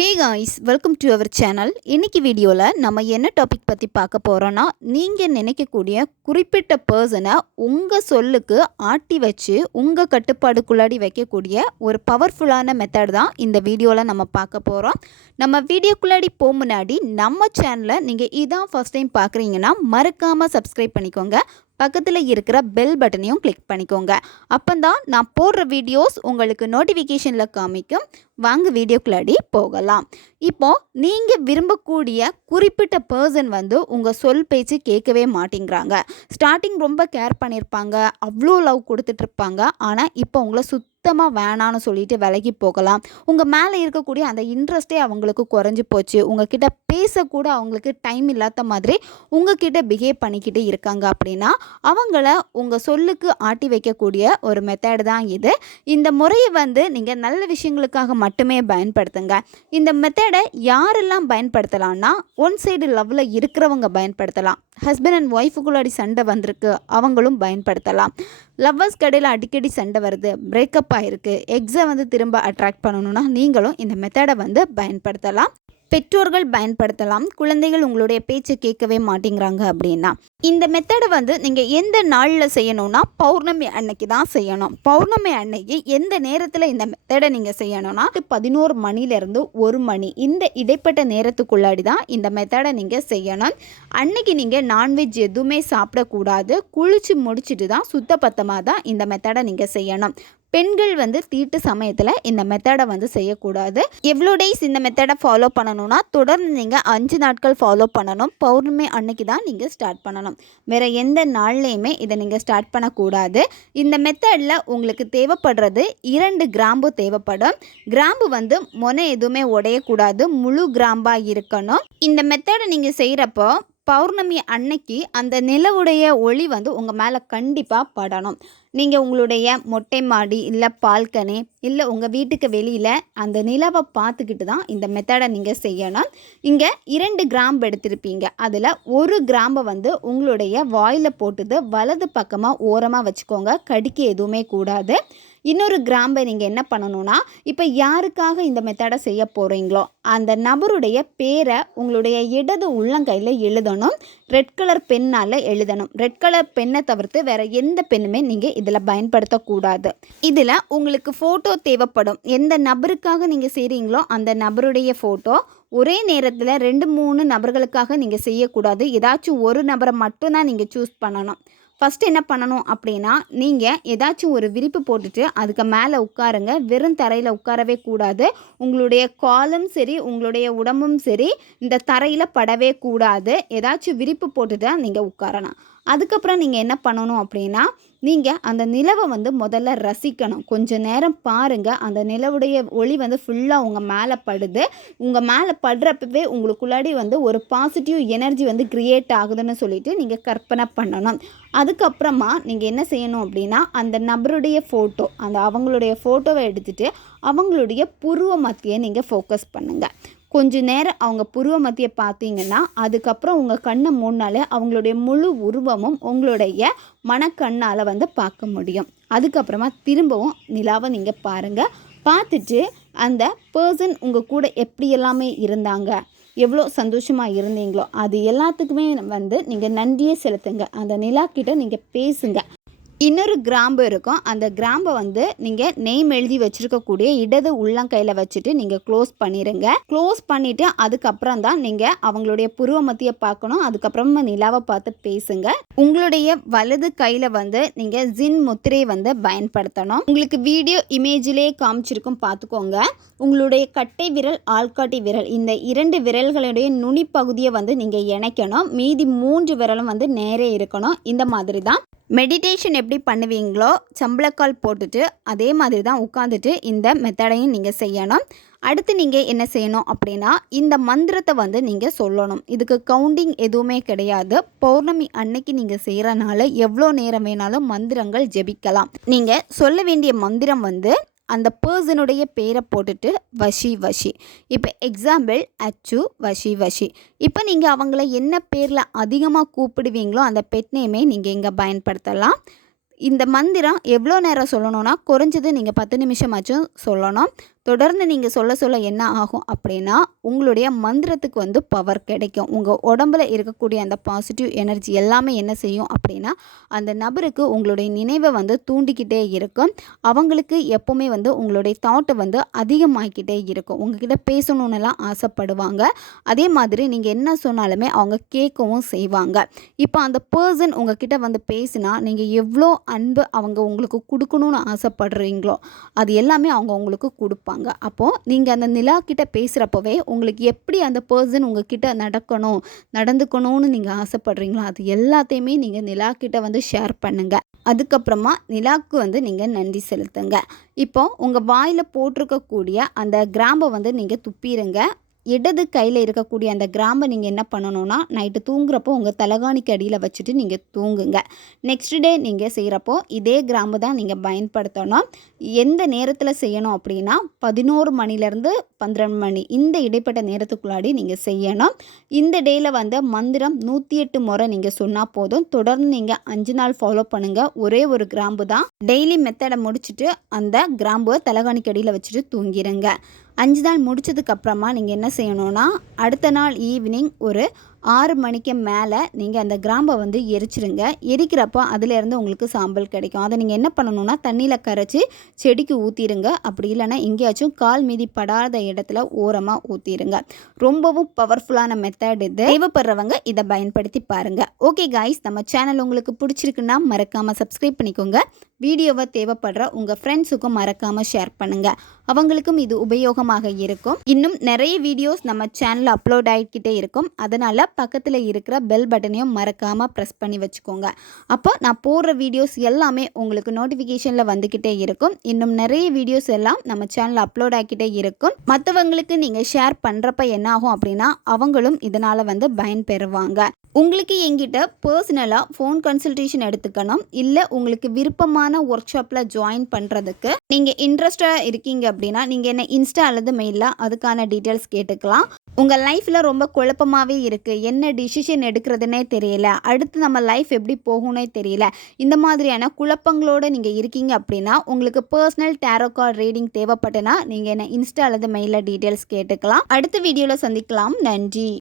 Hey guys welcome to our channel இன்றைக்கி வீடியோவில் நம்ம என்ன டாபிக் பற்றி பார்க்க போகிறோன்னா நீங்கள் நினைக்கக்கூடிய குறிப்பிட்ட பர்சனை உங்கள் சொல்லுக்கு ஆட்டி வச்சு உங்கள் கட்டுப்பாடுக்குள்ளாடி வைக்கக்கூடிய ஒரு பவர்ஃபுல்லான மெத்தட் தான் இந்த வீடியோவில் நம்ம பார்க்க போகிறோம் நம்ம வீடியோக்குள்ளாடி போக முன்னாடி நம்ம சேனலை நீங்கள் இதான் ஃபஸ்ட் டைம் பார்க்குறீங்கன்னா மறக்காமல் சப்ஸ்கிரைப் பண்ணிக்கோங்க. பக்கத்தில் இருக்கிற பெல் பட்டனையும் கிளிக் பண்ணிக்கோங்க. அப்போ தான் நான் போடுற வீடியோஸ் உங்களுக்கு நோட்டிஃபிகேஷனில் காமிக்கும். வாங்க வீடியோக்குள்ளாடி போகலாம். இப்போது நீங்கள் விரும்பக்கூடிய குறிப்பிட்ட பர்சன் வந்து உங்கள் சொல் பேச்சு கேட்கவே மாட்டேங்கிறாங்க. ஸ்டார்டிங் ரொம்ப கேர் பண்ணியிருப்பாங்க அவ்வளோ லவ் கொடுத்துட்ருப்பாங்க ஆனால் இப்போ உங்களை சுத்தமாக வேணான்னு சொல்லிட்டு விலகி போகலாம். உங்கள் மேலே இருக்கக்கூடிய அந்த இன்ட்ரெஸ்ட்டே அவங்களுக்கு குறைஞ்சி போச்சு. உங்ககிட்ட பேசக்கூட அவங்களுக்கு டைம் இல்லாத மாதிரி உங்ககிட்ட பிஹேவ் பண்ணிக்கிட்டு இருக்காங்க அப்படின்னா அவங்கள உங்கள் சொல்லுக்கு ஆட்டி வைக்கக்கூடிய ஒரு மெத்தட் தான் இது. இந்த முறையை வந்து நீங்கள் நல்ல விஷயங்களுக்காக மட்டுமே பயன்படுத்துங்க. இந்த மெத்தடை யாரெல்லாம் பயன்படுத்தலாம்னா ஒன் சைடு லவ்வில் இருக்கிறவங்க பயன்படுத்தலாம். ஹஸ்பண்ட் அண்ட் ஒய்ஃபுக்குள்ளாடி சண்டை வந்திருக்கு. அவங்களும் பயன்படுத்தலாம். லவ்வர்ஸ் கடையில் அடிக்கடி சண்டை வருது. பிரேக்கப் ஆகிருக்கு எக்ஸை வந்து திரும்ப அட்ராக்ட் பண்ணணும்னா நீங்களும் இந்த மெத்தடை வந்து பயன்படுத்தலாம். பெற்றோர்கள் பயன்படுத்தலாம். குழந்தைகள் உங்களுடைய பேச்சை கேட்கவே மாட்டேங்கிறாங்க அப்படின்னா. இந்த மெத்தடை வந்து நீங்கள் எந்த நாளில் செய்யணும்னா பௌர்ணமி அன்னைக்கு தான் செய்யணும். பௌர்ணமி அன்னைக்கு எந்த நேரத்தில் இந்த மெத்தடை நீங்கள் செய்யணும்னா பதினோரு மணிலேருந்து ஒரு மணி இந்த இடைப்பட்ட நேரத்துக்குள்ளாடி தான் இந்த மெத்தடை நீங்கள் செய்யணும். அன்னைக்கு நீங்கள் நான்வெஜ் எதுவுமே சாப்பிடக்கூடாது. குளிச்சு முடிச்சுட்டு தான் சுத்தபத்தமாக தான் இந்த மெத்தடை நீங்கள் செய்யணும். பெண்கள் வந்து தீட்டு சமயத்தில் இந்த மெத்தடை வந்து செய்யக்கூடாது. எவ்வளோ டேஸ் இந்த மெத்தடை ஃபாலோ பண்ணணும்னா தொடர்ந்து நீங்கள் அஞ்சு நாட்கள் ஃபாலோ பண்ணணும். பௌர்ணமி அன்னைக்கு தான் நீங்கள் ஸ்டார்ட் பண்ணணும். வேறு எந்த நாள்லேயுமே இதை நீங்கள் ஸ்டார்ட் பண்ணக்கூடாது. இந்த மெத்தடில் உங்களுக்கு தேவைப்படுறது இரண்டு கிராம்பு தேவைப்படும். கிராம்பு வந்து மொனை எதுவுமே உடையக்கூடாது. முழு கிராம்பாக இருக்கணும். இந்த மெத்தடை நீங்கள் செய்கிறப்போ பௌர்ணமி அன்னைக்கு அந்த நிலவுடைய ஒளி வந்து உங்கள் மேலே கண்டிப்பாக படணும். நீங்கள் உங்களுடைய மொட்டை மாடி இல்லை பால்கனி இல்லை உங்கள் வீட்டுக்கு வெளியில் அந்த நிலவை பார்த்துக்கிட்டு தான் இந்த மெத்தடை நீங்கள் செய்யணும். இங்கே இரண்டு கிராம்பு எடுத்திருப்பீங்க. அதில் ஒரு கிராம்பை வந்து உங்களுடைய வாயில் போட்டுது வலது பக்கமாக ஓரமாக வச்சுக்கோங்க. கடிக்க எதுவுமே கூடாது. இன்னொரு கிராம்பை நீங்கள் என்ன பண்ணணும்னா இப்போ யாருக்காக இந்த மெத்தடை செய்ய போகிறீங்களோ அந்த நபருடைய பேரை உங்களுடைய இடது உள்ளங்கையில் எழுதணும். ரெட் கலர் பெண்ணால் எழுதணும். ரெட் கலர் பெண்ணை தவிர்த்து வேறு எந்த பெண்ணுமே நீங்கள் இதில் பயன்படுத்தக்கூடாது. இதில் உங்களுக்கு ஃபோட்டோ தேவைப்படும். எந்த நபருக்காக நீங்கள் செய்கிறீங்களோ அந்த நபருடைய ஃபோட்டோ ஒரே நேரத்தில் ரெண்டு மூணு நபர்களுக்காக நீங்கள் செய்யக்கூடாது. ஏதாச்சும் ஒரு நபரை மட்டும்தான் நீங்கள் சூஸ் பண்ணணும். ஃபஸ்ட்டு என்ன பண்ணணும் அப்படின்னா நீங்கள் ஏதாச்சும் ஒரு விரிப்பு போட்டுட்டு அதுக்கு மேலே உட்காருங்க. வெறும் தரையில் உட்காரவே கூடாது. உங்களுடைய காலும் சரி உங்களுடைய உடம்பும் சரி இந்த தரையில் படவே கூடாது. ஏதாச்சும் விரிப்பு போட்டுட்டு நீங்கள் உட்காரணும் அதுக்கப்புறம் நீங்கள் என்ன பண்ணணும் அப்படின்னா நீங்கள் அந்த நிலவை வந்து முதல்ல ரசிக்கணும். கொஞ்சம் நேரம் பாருங்கள் அந்த நிலவுடைய ஒளி வந்து ஃபுல்லாக உங்கள் மேலே படுது. உங்கள் மேலே படுறப்பவே உங்களுக்குள்ளாடி வந்து ஒரு பாசிட்டிவ் எனர்ஜி வந்து க்ரியேட் ஆகுதுன்னு சொல்லிட்டு நீங்கள் கற்பனை பண்ணணும். அதுக்கப்புறமா நீங்கள் என்ன செய்யணும் அப்படின்னா அந்த நபருடைய ஃபோட்டோ அந்த அவங்களுடைய ஃபோட்டோவை எடுத்துகிட்டு அவங்களுடைய புருவ மத்தியை நீங்கள் ஃபோக்கஸ் பண்ணுங்கள் கொஞ்ச நேரம் அவங்க புருவ மத்தியை பார்த்தீங்கன்னா அதுக்கப்புறம் உங்கள் கண்ணை மூணாலே அவங்களுடைய முழு உருவமும் உங்களுடைய மனக்கண்ணால் வந்து பார்க்க முடியும். அதுக்கப்புறமா திரும்பவும் நிலாவை நீங்கள் பாருங்கள் பார்த்துட்டு அந்த பர்சன் உங்கள் கூட எப்படி எல்லாமே இருந்தாங்க எவ்வளோ சந்தோஷமாக இருந்தீங்களோ அது எல்லாத்துக்குமே வந்து நீங்கள் நன்றியே செலுத்துங்க. அந்த நிலா கிட்ட நீங்கள் பேசுங்க. இன்னொரு கிராம்பு இருக்கும். அந்த கிராம்பை வந்து நீங்கள் நெய்ம் எழுதி வச்சுருக்கக்கூடிய இடது உள்ளங்கையில் வச்சுட்டு நீங்கள் க்ளோஸ் பண்ணிடுங்க க்ளோஸ் பண்ணிவிட்டு அதுக்கப்புறம் தான் நீங்கள் அவங்களுடைய புருவ மத்தியை பார்க்கணும். அதுக்கப்புறமா நிலாவை பார்த்து பேசுங்க. உங்களுடைய வலது கையில் வந்து நீங்கள் ஜின் முத்திரையை வந்து பயன்படுத்தணும். உங்களுக்கு வீடியோ இமேஜிலே காமிச்சிருக்கும் பார்த்துக்கோங்க. உங்களுடைய கட்டை விரல் ஆள்காட்டி விரல் இந்த இரண்டு விரல்களுடைய நுனி பகுதியை வந்து நீங்கள் இணைக்கணும். மீதி மூன்று விரலும் வந்து நேரே இருக்கணும். இந்த மாதிரி தான். மெடிடேஷன் எப்படி பண்ணுவீங்களோ சம்பளக்கால் போட்டுட்டு அதே மாதிரி தான் உட்காந்துட்டு இந்த மெத்தடையும் நீங்கள் செய்யணும். அடுத்து நீங்கள் என்ன செய்யணும் அப்படின்னா இந்த மந்திரத்தை வந்து நீங்கள் சொல்லணும். இதுக்கு கவுண்டிங் எதுவுமே கிடையாது. பௌர்ணமி அன்னைக்கு நீங்கள் செய்கிறனால எவ்வளோ நேரம் வேணாலும் மந்திரங்கள் ஜெபிக்கலாம். நீங்கள் சொல்ல வேண்டிய மந்திரம் வந்து அந்த பர்சனுடைய பேரை போட்டுட்டு வஷி வஷி. இப்போ எக்ஸாம்பிள் அச்சு வஷி வஷி. இப்போ நீங்கள் அவங்கள என்ன பேரில் அதிகமாக கூப்பிடுவீங்களோ அந்த பெட் நேமே நீங்கள் இங்கே பயன்படுத்தலாம். இந்த மந்திரம் எவ்வளோ நேரம் சொல்லணும்னா குறைஞ்சது நீங்கள் பத்து நிமிஷமாச்சும் சொல்லணும். தொடர்ந்து நீங்கள் சொல்ல சொல்ல என்ன ஆகும் அப்படின்னா உங்களுடைய மந்திரத்துக்கு வந்து பவர் கிடைக்கும். உங்கள் உடம்புல இருக்கக்கூடிய அந்த பாசிட்டிவ் எனர்ஜி எல்லாமே என்ன செய்யும் அப்படின்னா அந்த நபருக்கு உங்களுடைய நினைவை வந்து தூண்டிக்கிட்டே இருக்கும். அவங்களுக்கு எப்போவுமே வந்து உங்களுடைய தாட்டை வந்து அதிகமாகிக்கிட்டே இருக்கும். உங்ககிட்ட பேசணுன்னுலாம் ஆசைப்படுவாங்க. அதே மாதிரி நீங்கள் என்ன சொன்னாலுமே அவங்க கேட்கவும் செய்வாங்க. இப்போ அந்த பர்சன் உங்ககிட்ட வந்து பேசினா நீங்கள் எவ்வளோ அன்பு அவங்க உங்களுக்கு கொடுக்கணும்னு ஆசைப்படுறீங்களோ அது எல்லாமே அவங்க உங்களுக்கு கொடுப்பாங்க. அப்போது நீங்கள் அந்த நிலா கிட்ட பேசுகிறப்பவே உங்களுக்கு எப்படி அந்த பர்சன் உங்ககிட்ட நடக்கணும் நடந்துக்கணும்னு நீங்கள் ஆசைப்படுறீங்களோ அது எல்லாத்தையுமே நீங்கள் நிலா கிட்ட வந்து ஷேர் பண்ணுங்கள் அதுக்கப்புறமா நிலாவுக்கு வந்து நீங்கள் நன்றி செலுத்துங்க. இப்போ உங்கள் வாயில் போட்டிருக்கக்கூடிய அந்த கிராம்பை வந்து நீங்கள் துப்பிடுங்க இடது கையில் இருக்கக்கூடிய அந்த கிராம்பை நீங்கள் என்ன பண்ணணும்னா நைட்டு தூங்குறப்போ உங்கள் தலகாணிக்கு அடியில் வச்சுட்டு நீங்கள் தூங்குங்க. நெக்ஸ்ட் டே நீங்கள் செய்கிறப்போ இதே கிராம்பு தான் நீங்கள் பயன்படுத்தணும். எந்த நேரத்தில் செய்யணும் அப்படின்னா பதினோரு மணிலேருந்து பன்னிரெண்டு மணி இந்த இடைப்பட்ட நேரத்துக்குள்ளாடி நீங்கள் செய்யணும். இந்த டேயில் வந்து மந்திரம் நூற்றி எட்டு முறை நீங்கள் சொன்னால் போதும். தொடர்ந்து நீங்கள் அஞ்சு நாள் ஃபாலோ பண்ணுங்கள் ஒரே ஒரு கிராம்பு தான். டெய்லி மெத்தடை முடிச்சுட்டு அந்த கிராம்புவை தலகாணிக்கு அடியில் வச்சுட்டு தூங்கிடுங்க அஞ்சு நாள் முடித்ததுக்கப்புறமா நீங்கள் என்ன செய்யணும்னா அடுத்த நாள் ஈவினிங் ஒரு ஆறு மணிக்கு மேலே நீங்கள் அந்த கிராம்பை வந்து எரிச்சிருங்க. எரிக்கிறப்போ அதுலேருந்து உங்களுக்கு சாம்பல் கிடைக்கும். அதை நீங்கள் என்ன பண்ணணும்னா தண்ணியில் கரைச்சி செடிக்கு ஊற்றிடுங்க அப்படி இல்லைன்னா எங்கேயாச்சும் கால் மீதி படாத இடத்துல ஓரமாக ஊற்றிடுங்க ரொம்பவும் பவர்ஃபுல்லான மெத்தட் இது. தேவைப்படுறவங்க இதை பயன்படுத்தி பாருங்கள் ஓகே காய்ஸ் நம்ம சேனல் உங்களுக்கு பிடிச்சிருக்குன்னா மறக்காமல் சப்ஸ்கிரைப் பண்ணிக்கோங்க. வீடியோவை தேவைப்படுற உங்கள் ஃப்ரெண்ட்ஸுக்கும் மறக்காமல் ஷேர் பண்ணுங்கள் அவங்களுக்கும் இது உபயோகமாக இருக்கும். இன்னும் நிறைய வீடியோஸ் நம்ம சேனலில் அப்லோட் ஆகிக்கிட்டே இருக்கும். அதனால் பக்கத்தில் இருக்கிற பெல் பட்டனையும் மறக்காமல் ப்ரெஸ் பண்ணி வச்சுக்கோங்க. அப்போ நான் போடுற வீடியோஸ் எல்லாமே உங்களுக்கு நோட்டிஃபிகேஷனில் வந்துக்கிட்டே இருக்கும். இன்னும் நிறைய வீடியோஸ் எல்லாம் நம்ம சேனலில் அப்லோட் ஆகிக்கிட்டே இருக்கும். மற்றவங்களுக்கு நீங்கள் ஷேர் பண்ணுறப்ப என்ன ஆகும் அப்படின்னா அவங்களும் இதனால் வந்து பயன்பெறுவாங்க உங்களுக்கு எங்கிட்ட பர்சனலாக ஃபோன் கன்சல்டேஷன் எடுத்துக்கணும். இல்லை உங்களுக்கு விருப்பமான ஒர்க் ஷாப்பில் ஜாயின் பண்ணுறதுக்கு நீங்கள் இன்ட்ரெஸ்டாக இருக்கீங்க அப்படின்னா நீங்கள் என்ன இன்ஸ்டா அல்லது மெயிலில் அதுக்கான டீட்டெயில்ஸ் கேட்டுக்கலாம். உங்கள் லைஃப்பில் ரொம்ப குழப்பமாகவே இருக்குது என்ன டிசிஷன் எடுக்கிறதுனே தெரியல. அடுத்து நம்ம லைஃப் எப்படி போகும்னே தெரியல. இந்த மாதிரியான குழப்பங்களோடு நீங்கள் இருக்கீங்க அப்படின்னா உங்களுக்கு பர்சனல் டேரோ கார்டு ரீடிங் தேவைப்பட்டுனா நீங்கள் என்ன இன்ஸ்டா அல்லது மெயிலில் டீட்டெயில்ஸ் கேட்டுக்கலாம். அடுத்த வீடியோவில் சந்திக்கலாம். நன்றி.